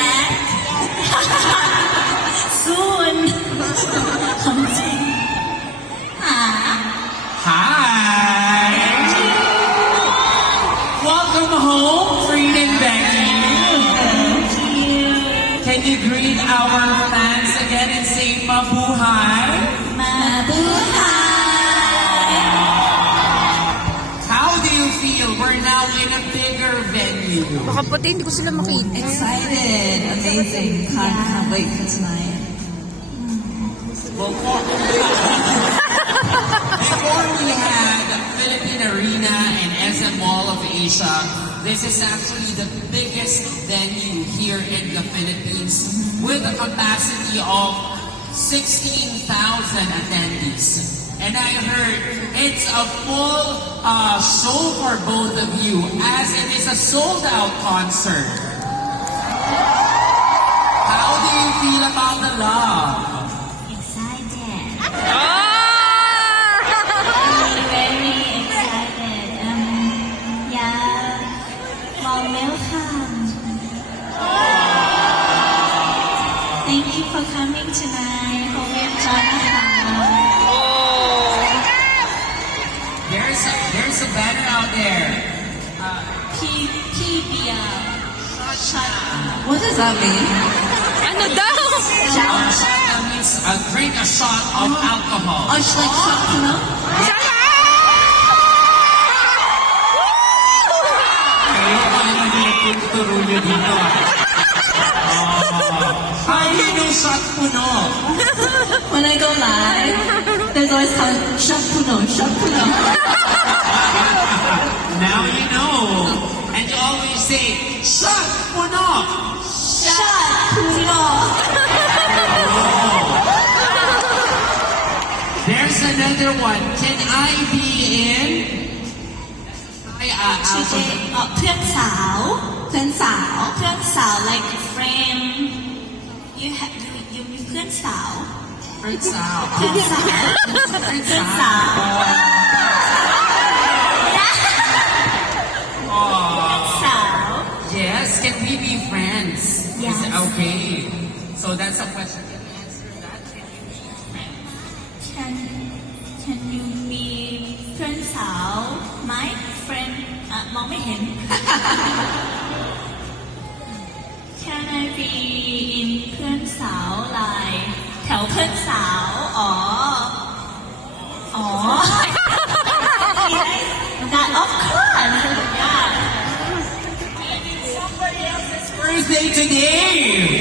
back soon ของจริงHi! Welcome home, Frida and Becky. Can you greet our fans again and say mabuhay? Mabuhay! How do you feel? We're now in a bigger venue. Baka pati hindi ko sila makita. Excited, amazing, can't wait for tonight. Before we had Philippine Arena and SM Mall of Asia, this is actually the biggest venue here in the Philippines with a capacity of 16,000 attendees. And I heard it's a full show for both of you as it is a sold-out concert. How do you feel about the love? Excited. Ah! Very excited. Yeah. Well, welcome. Thank you for coming tonight. Hope you enjoy the There's a banner out there. PBR. Shut up. What does that mean? Ano daw? Shot means drink a shot of alcohol. Oh, it's like shut up. Kayo pa yung nagtuturo nyo dito. Ano yung shot puno? When I go live, there's always time, shut puno, shut puno. Now you know. And you always say, shot puno. Shut puno. There's another one. Can I be in? Today, เพื่อนสาว like a friend. You มีเพื่อนสาว Friend Sal. เพื่อนสาว สาว Yes, can we be friends? Yes. Is it okay? So that's a question. Can you answer that? Can you be Can you มีเพื่อนสาว My friend มองไม่เห็น Can I be in เพื่อนสาว like แถวเพื่อนสาวอ๋อ That of course yeah birthday today?